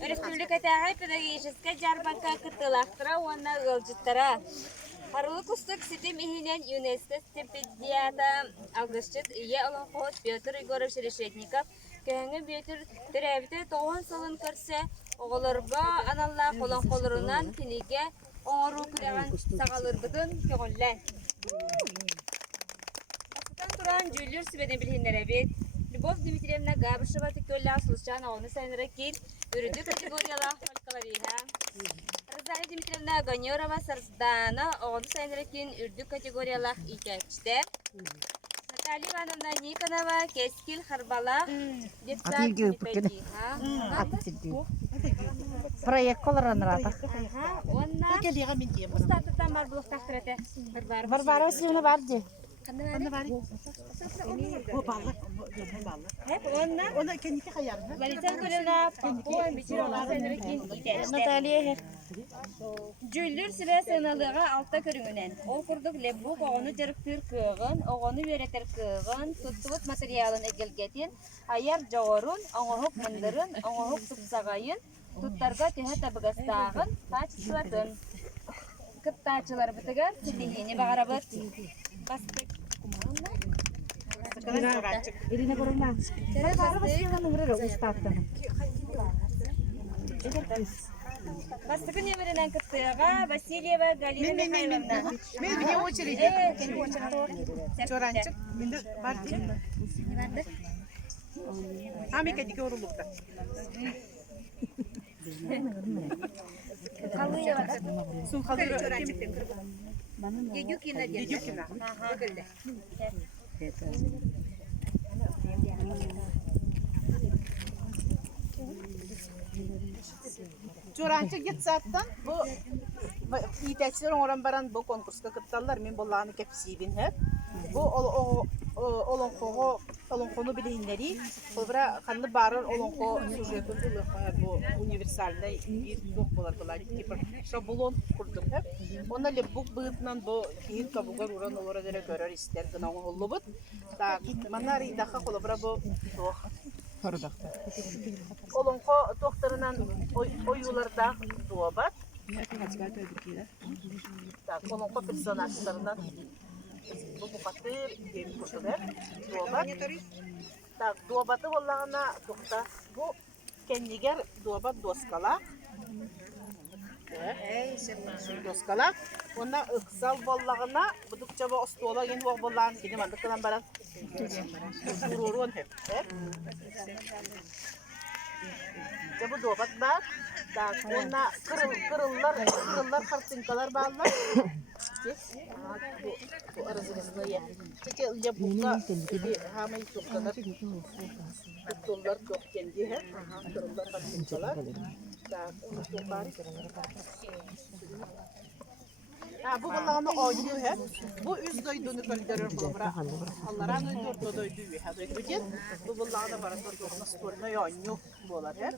Республикада педагогическая жарбанка кытылақтыра, онна ылжыттыра. Харылы кустук ситим ихинен ЮНЕСКО стипендията алгышчыт ие олон қоғыт Петр Егорович Решетников көхіңі Петр түрәбіті тоғын солын көрсе, оғылырға аналла қолын қолырынан тінеге оңыру күреген сағалыр бұдын көңіллән. Осыдан тұран жүйлер сүбеден білгендері бет. Любовь Дмитриевна Габышева тікөлі Слушан оғыны сайыныры кейт үрді категориялы фольклория. Розалия Дмитриевна Ганерова Сарздана оғыны сайыныры кейін үрді категориялы икәкішті. Наталья Ивановна Никонова Кескил Харбала депутат Пепети. Проект колоранырата. Онна ұстатыдан бар бұлық тақтыраты. Варвара Васильевна барды. Онна kendisi kayardı. Лариса Анатольевна Папуа Мичирова сайыныры кейін икәкішті. Наталья. Жүлдür сібе сыналыға алта көріңінен. Ол күрдік лебу оғыны жүріктір күйігін, оғыны өретір күйігін, тұттығыт материалын әгелгетін, аяр жауырын, оңығып мұндырын, оңығып тұпсағайын, тұттарға түйе табығастағын, тач сұлатын. Кыт тачылар бұтығар, түлігені бағарабыт. Бастық. Ирина Горовна. Варвара Васильевна нумры ұстаттыны. Бастықын емірінен кіттіға Васильева Галина Михайловна. Мен вне очереди. Çorancık. Ben de var değil mi? Amerika'daki orulukta. Sun kalıyor. Yegyukina diye. Yegyukina. Çorancık git zaten bu İTS'lerin oran baran bu konkurska kıptallar men bollağını kepsibin hep. Bu olan konu bilinleri. Sonra kanlı barır olan konu sujetun bu universalde bir dok bolar tipi şablon kurduk hep. Onda lebuk bıgıtnan bu hit kabugar uğran olara dere görer ister gına ollu bud. Ta manari daha kolabra bu olan konu doktorundan oyularda doğabat. Tak, olan konu personajlarından bu katır game kurdular. Doğabat. Tak, doğabatı olanına dokta bu kendiger doğabat doskala. Doskala. Onda ıksal bollağına budukça bu ostola gen bu bollağın gidim andıktan baran. Sururun hep. Bu doğabat bak. Tak, onda kırıllar kartınkalar bağlar. Bu arasında ya. Çünkü lebukla bir hamay tukkalar. Tutullar çok kendi hep. Kırıllar kartınkalar. Tak, tukari. Bu balağını oynuyor hep. Bu üz doyduğunu gönderir kulübüre. Allah'ın doyduğu doyduğu. Bu balağını bana doyduğunu sporuna oynuyor. Bu olar hep.